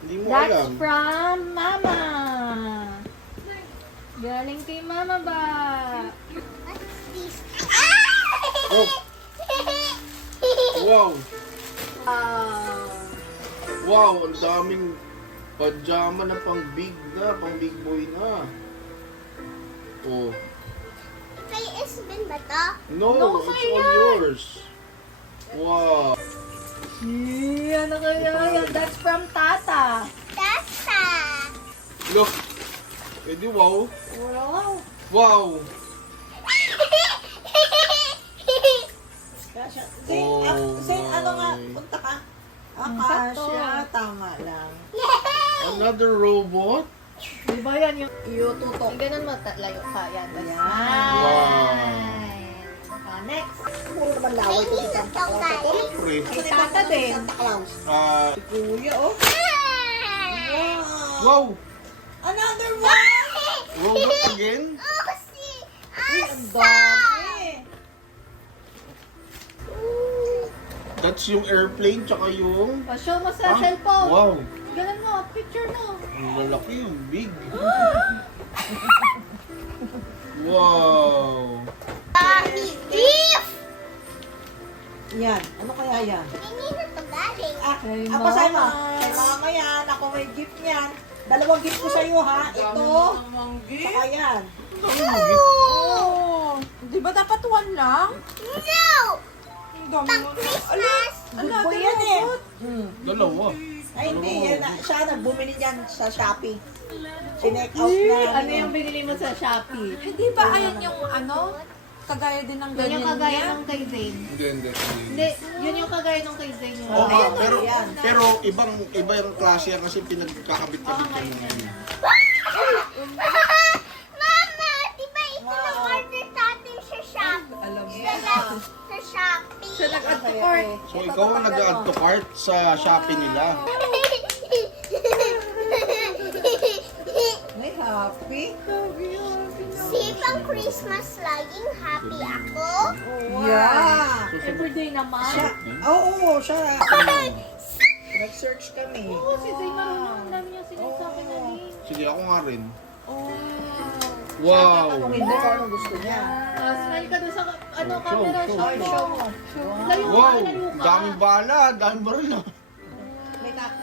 Hindi mo That's alam. from Mama. Galing kay Mama ba? What's this? Oh, wow. Wow, ang daming pajama na pang big boy na. Oh. Kay Esben ba to? No, No, it's sa'yo all yan. yours. Wow. Ano kaya yan? That's from Tata. Tata. Look. Edi wow. Wow. Wow. Kasha. Oh Ano nga, my. punta ka? Sakto. Akasya, tama lang. Another robot? Di ba yan yung... Yututok. Ganun mo, layo ka. Yan. Yan. Next. Puro naman laway ko si Santa Claus. Ito. Pre. Ito Tata din. Santa Claus. Si Ah, Kuya, oh. Wow. wow. Another one! Robot again? Oh, si Uy, ang dami. That's yung airplane tsaka yung... Pa-show mo sa Ah, cellphone. wow. Ganun mo, picture mo. Ang malaki yung big. Wow. beef. Yan. Ano kaya yan? Hindi na to galing. Kay Ako sa'yo, Mama. kay Mama yan. Ako may gift niyan. Dalawang gift ko sa'yo, ha? Ito. Saka yan. Oh, di ba dapat one lang? No! Ang dami Pang mo. Christmas. Good boy yan, eh. Dalawa. Ay, hindi. Yan, siya nagbumili niyan sa Shopee. Chinek out na. Ano yung binili mo sa Shopee? Hindi ba ayan yung ano? Kagaya din ng Yun ganyan yung kagaya niya? ng kay Zayn. Hindi. Hindi, yun yung kagaya ng kay Zayn. Oo nga, pero yan. iba yung klase yan kasi pinagkakabit-kabit kami ngayon. Mama, di ba ito na-order natin sa Shopee? Alam mo. Sa Shopee. Siya nag-add to cart. So ikaw ang nag-add to cart sa Shopee nila. May happy. Si pang Christmas laging happy ako. Yeah. Everyday naman. Siya, oo, siya. Nag-search kami. Oo, si Zayn marunong. Ang dami niya sinasabi na rin. Sige, ako nga rin. Oh. Wow. Tanungin mo kung anong gusto niya. Smile ka doon sa Show, camera. show, Show Show mo. mo. Layo ka, Wow, layo ka. daming bala, daming baril. ah.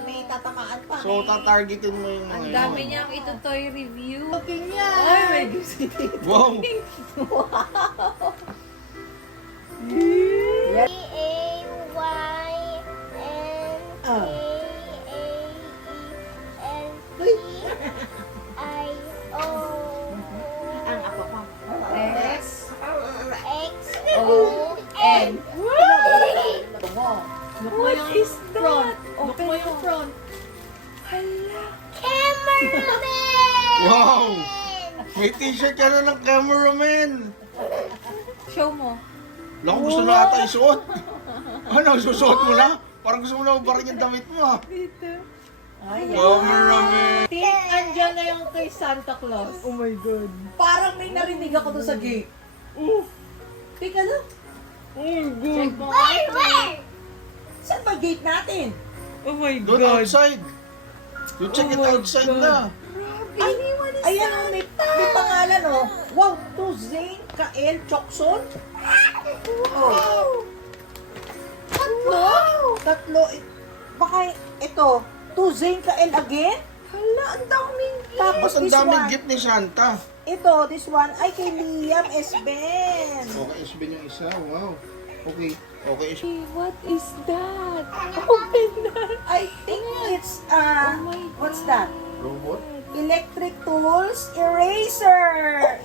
May tatamaan pa. So, tatargetin mo yung mga Ang yun. dami niyang ito toy review. Looking niya. Ay, may gusto Wow. A-Y-N-A-E-N-T-I-O Ang apa pa. X-O-N. Ito mo. Look mo yung front. Look mo yung front. Cameraman! Wow. May t-shirt ka na ng cameraman. Show mo. Naku, gusto na ata isuot. Ano, susuot mo na? Parang gusto mo na mabarin yung damit mo ah. Ay, Cameraman. Think, andyan na yung kay Santa Claus. Oh my God. parang may narinig ako doon sa gate. Teka lang. Check mo. Where? Saan ba gate natin? Oh my Doon outside. You check it outside na. Ayan, oh, may pangalan, oh. Wow, to Zane Kael Chokson. Oh. Tatlo. Baka ito, to Zane Kael again? Hala, ang daming Tapos Ba't ang this daming one. gift ni Santa? Ito, this one, ay kay Liam Esben. Okay, SB yung isa. Wow. Okay. Okay, SB. What is that? Open that. I think it's, Oh my what's that? Robot? Electric Tools Eraser!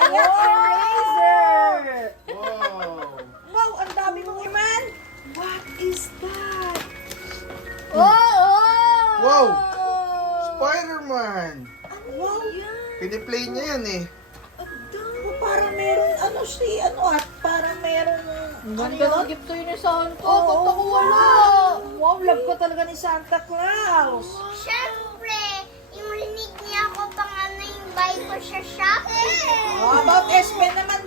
Ayan, eraser! Wow. Wow, ang dami mong iman! What is that? Wow! Spider-Man! Wow, Piniplay niya yan eh. parang meron, parang meron, Ganda ng gift sa'yo ni Santa. Oo, Ba't ako wala? Wow, love ko talaga ni Santa Claus! Siyempre, yung rinig niya ako pang ano yung buy ko sa Shopee. How about Espen naman